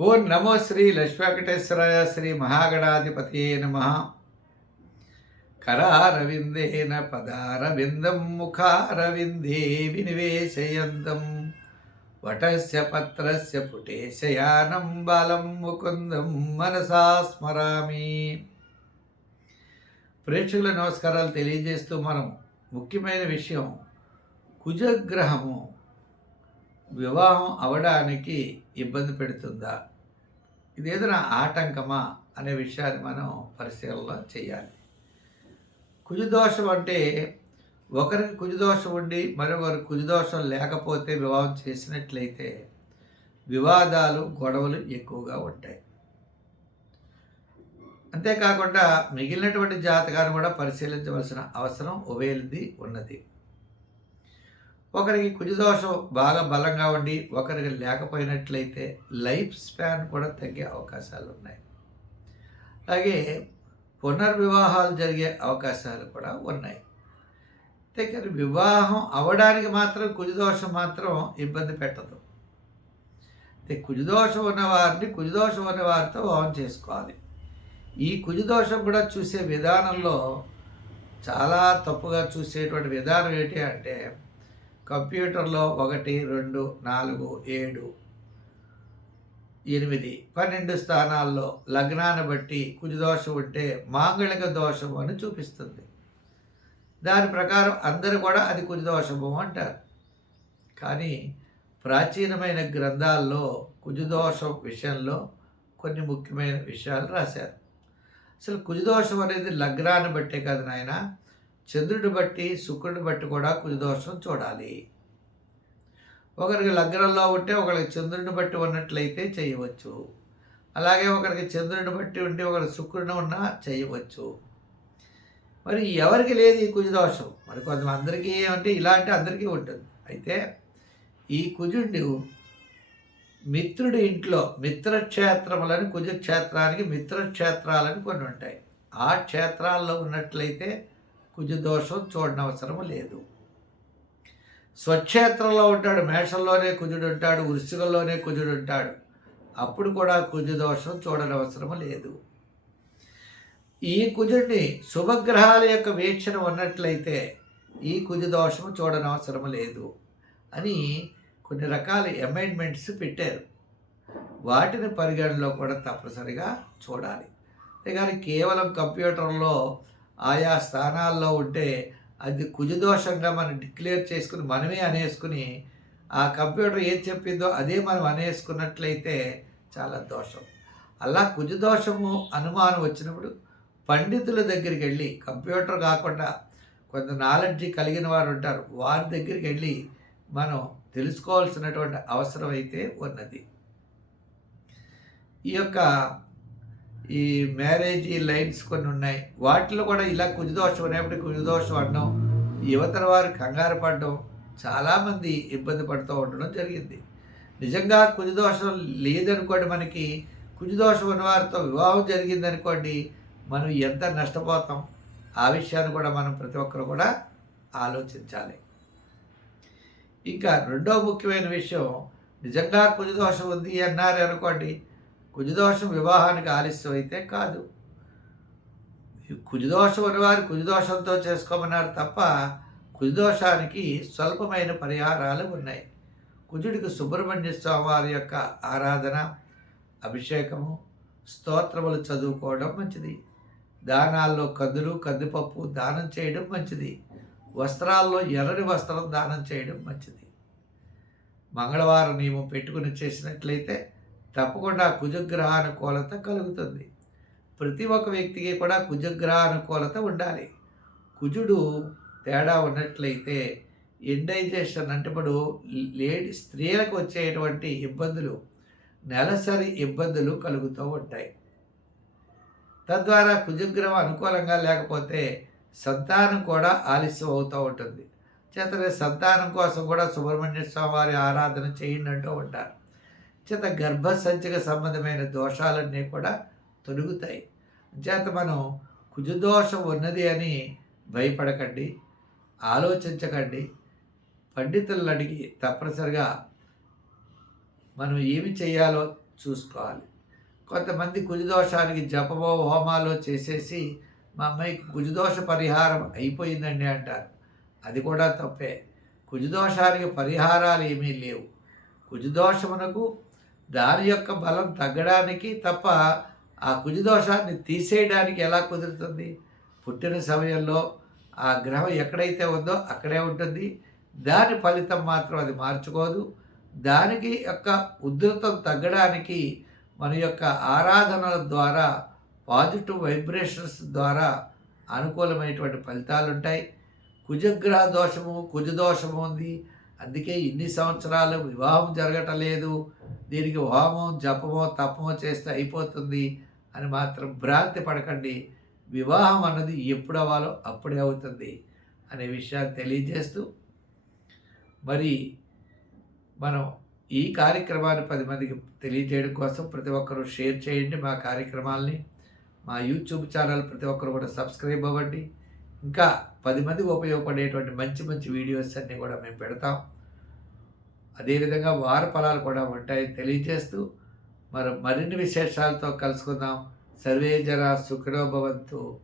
ఓం నమో శ్రీ లక్ష్మీవేంకటేశ్వరాయ శ్రీ మహాగణాధిపతి నమ. కరారవిందేన పదారవిందం ముఖారవిందే వినివేశయంతం. వటస్య పత్రస్య పుటేశయానం బాలం ముకుందం మనసా స్మరామి. ప్రేక్షకుల నమస్కారాలు తెలియజేస్తూ మనం ముఖ్యమైన విషయం కుజగ్రహము. వివాహం అవడానికి ఇబ్బంది పెడుతుందా? ఇది ఏదైనా ఆటంకమా అనే విషయాన్ని మనం పరిశీలన చేయాలి. కుజదోషం అంటే ఒకరికి కుజదోషం ఉండి మరొకరు కుజదోషం లేకపోతే వివాహం చేసినట్లయితే వివాదాలు గొడవలు ఎక్కువగా ఉంటాయి. అంతేకాకుండా మిగిలినటువంటి జాతకాన్ని కూడా పరిశీలించవలసిన అవసరం ఉవేలిది ఉన్నది. ఒకరికి కుజదోషం బాగా బలంగా ఉండి ఒకరికి లేకపోయినట్లయితే లైఫ్ స్పాన్ కూడా తగ్గే అవకాశాలు ఉన్నాయి. అలాగే పునర్వివాహాలు జరిగే అవకాశాలు కూడా ఉన్నాయి. దగ్గర వివాహం అవడానికి మాత్రం కుజదోషం మాత్రం ఇబ్బంది పెట్టదు. కుజదోషం ఉన్నవారిని కుజదోషం ఉన్న వారితో చేసుకోవాలి. ఈ కుజదోషం కూడా చూసే విధానంలో చాలా తప్పుగా చూసేటువంటి విధానం ఏంటి అంటే కంప్యూటర్లో ఒకటి రెండు నాలుగు ఏడు ఎనిమిది పన్నెండు స్థానాల్లో లగ్నాన్ని బట్టి కుజదోషం ఉంటే మాంగళిక దోషము అని చూపిస్తుంది. దాని ప్రకారం అందరూ కూడా అది కుజదోషము అంటారు. కానీ ప్రాచీనమైన గ్రంథాల్లో కుజదోషం విషయంలో కొన్ని ముఖ్యమైన విషయాలు రాశారు. అసలు కుజదోషం అనేది లగ్నాన్ని బట్టే కాదు నాయన చంద్రుడి బట్టి శుక్రుడిని బట్టి కూడా కుజదోషం చూడాలి. ఒకరికి లగ్నంలో ఉంటే ఒకరికి చంద్రుడిని బట్టి ఉన్నట్లయితే చేయవచ్చు. అలాగే ఒకరికి చంద్రుడిని బట్టి ఉంటే ఒకరికి శుక్రుడిని ఉన్నా చేయవచ్చు. మరి ఎవరికి లేదు ఈ కుజదోషం మరి కొంతమందికి అంటే ఇలాంటి అందరికీ ఉంటుంది. అయితే ఈ కుజుడు మిత్రుడి ఇంట్లో మిత్రక్షేత్రములని కుజక్షేత్రానికి మిత్రక్షేత్రాలని కొన్ని ఉంటాయి. ఆ క్షేత్రాల్లో ఉన్నట్లయితే కుజదోషం చూడనవసరం లేదు. స్వక్షేత్రంలో ఉంటాడు మేషంలోనే కుజుడు ఉంటాడు వృశ్చికంలోనే కుజుడు ఉంటాడు. అప్పుడు కూడా కుజదోషం చూడనవసరం లేదు. ఈ కుజుడిని శుభగ్రహాల యొక్క వీక్షణ ఉన్నట్లయితే ఈ కుజదోషం చూడనవసరం లేదు అని కొన్ని రకాల అమెండ్మెంట్స్ పెట్టారు. వాటిని పరిగణలో కూడా తప్పనిసరిగా చూడాలి. కానీ కేవలం కంప్యూటర్లో ఆయా స్థానాల్లో ఉంటే అది కుజదోషంగా మనం డిక్లేర్ చేసుకుని మనమే అనేసుకుని ఆ కంప్యూటర్ ఏం చెప్పిందో అదే మనం అనేసుకున్నట్లయితే చాలా దోషం. అలా కుజదోషము అనుమానం వచ్చినప్పుడు పండితుల దగ్గరికి వెళ్ళి కంప్యూటర్ కాకుండా కొంత నాలెడ్జ్ కలిగిన వారు ఉంటారు వారి దగ్గరికి వెళ్ళి మనం తెలుసుకోవాల్సినటువంటి అవసరం అయితే ఉన్నది. ఈ యొక్క ఈ మ్యారేజ్ లైన్స్ కొన్ని ఉన్నాయి. వాటిలో కూడా ఇలా కుజదోషం అనేప్పటికీ కుజదోషం అనడం యువతల వారు కంగారు పడడం చాలామంది ఇబ్బంది పడుతూ ఉండడం జరిగింది. నిజంగా కుజదోషం లేదనుకోండి మనకి కుజదోషం ఉన్న వారితో వివాహం జరిగిందనుకోండి మనం ఎంత నష్టపోతాం? ఆ విషయాన్ని కూడా మనం ప్రతి ఒక్కరు కూడా ఆలోచించాలి. ఇంకా రెండో ముఖ్యమైన విషయం నిజంగా కుజదోషం ఉంది అన్నారు అనుకోండి కుజదోషం వివాహానికి ఆలస్యం అయితే కాదు. కుజదోషం ఉన్నవారు కుజదోషంతో చేసుకోమన్నారు తప్ప కుజదోషానికి స్వల్పమైన పరిహారాలు ఉన్నాయి. కుజుడికి సుబ్రహ్మణ్య స్వామివారి యొక్క ఆరాధన అభిషేకము స్తోత్రములు చదువుకోవడం మంచిది. దానాల్లో కందులు కందిపప్పు దానం చేయడం మంచిది. వస్త్రాల్లో ఎర్రని వస్త్రం దానం చేయడం మంచిది. మంగళవారం నియమం పెట్టుకుని చేసినట్లయితే తప్పకుండా కుజగ్రహ అనుకూలత కలుగుతుంది. ప్రతి ఒక్క వ్యక్తికి కూడా కుజగ్రహ అనుకూలత ఉండాలి. కుజుడు తేడా ఉన్నట్లయితే ఇండైజెషన్ అంటే ఇప్పుడు లేడీ స్త్రీలకు వచ్చేటువంటి ఇబ్బందులు నెలసరి ఇబ్బందులు కలుగుతూ ఉంటాయి. తద్వారా కుజగ్రహం అనుకూలంగా లేకపోతే సంతానం కూడా ఆలస్యం అవుతూ ఉంటుంది. చేతనే సంతానం కోసం కూడా సుబ్రహ్మణ్య స్వామి వారి ఆరాధన చేయండి అంటూ ఉంటారు. చేత గర్భసంచిక సంబంధమైన దోషాలన్నీ కూడా తొలుగుతాయి. చేత మనం కుజదోషం ఉన్నది అని భయపడకండి ఆలోచించకండి. పండితులను అడిగి తప్పనిసరిగా మనం ఏమి చేయాలో చూసుకోవాలి. కొంతమంది కుజదోషానికి జపమో హోమాలో చేసేసి మా అమ్మాయికి కుజదోష పరిహారం అయిపోయిందండి అంటారు. అది కూడా తప్పే. కుజదోషానికి పరిహారాలు ఏమీ లేవు. కుజదోషమునకు దాని యొక్క బలం తగ్గడానికి తప్ప ఆ కుజదోషాన్ని తీసేయడానికి ఎలా కుదురుతుంది? పుట్టిన సమయంలో ఆ గ్రహం ఎక్కడైతే ఉందో అక్కడే ఉంటుంది. దాని ఫలితం మాత్రం అది మార్చుకోదు. దానికి యొక్క ఉధృతం తగ్గడానికి మన యొక్క ఆరాధనల ద్వారా పాజిటివ్ వైబ్రేషన్స్ ద్వారా అనుకూలమైనటువంటి ఫలితాలు ఉంటాయి కుజగ్రహ దోషము కుజదోషము ఉంది. అందుకే ఇన్ని సంవత్సరాలు వివాహం జరగటం లేదు. దీనికి హోమం జపమో తపమో చేస్తే అయిపోతుంది అని మాత్రం భ్రాంతి పడకండి. వివాహం అన్నది ఎప్పుడు అవ్వాలో అప్పుడే అవుతుంది అనే విషయాన్ని తెలియజేస్తూ మరి మనం ఈ కార్యక్రమాన్ని పది మందికి తెలియజేయడం కోసం ప్రతి ఒక్కరూ షేర్ చేయండి మా కార్యక్రమాల్ని. మా యూట్యూబ్ ఛానల్ ప్రతి ఒక్కరు కూడా సబ్స్క్రైబ్ అవ్వండి. ఇంకా పది మందికి ఉపయోగపడేటువంటి మంచి మంచి వీడియోస్ అన్నీ కూడా మేము పెడతాం. అదేవిధంగా వార ఫలాలు కూడా ఉంటాయని తెలియజేస్తూ మరి మరిన్ని విశేషాలతో కలుసుకుందాం. సర్వే జన సుఖడో భవంతు.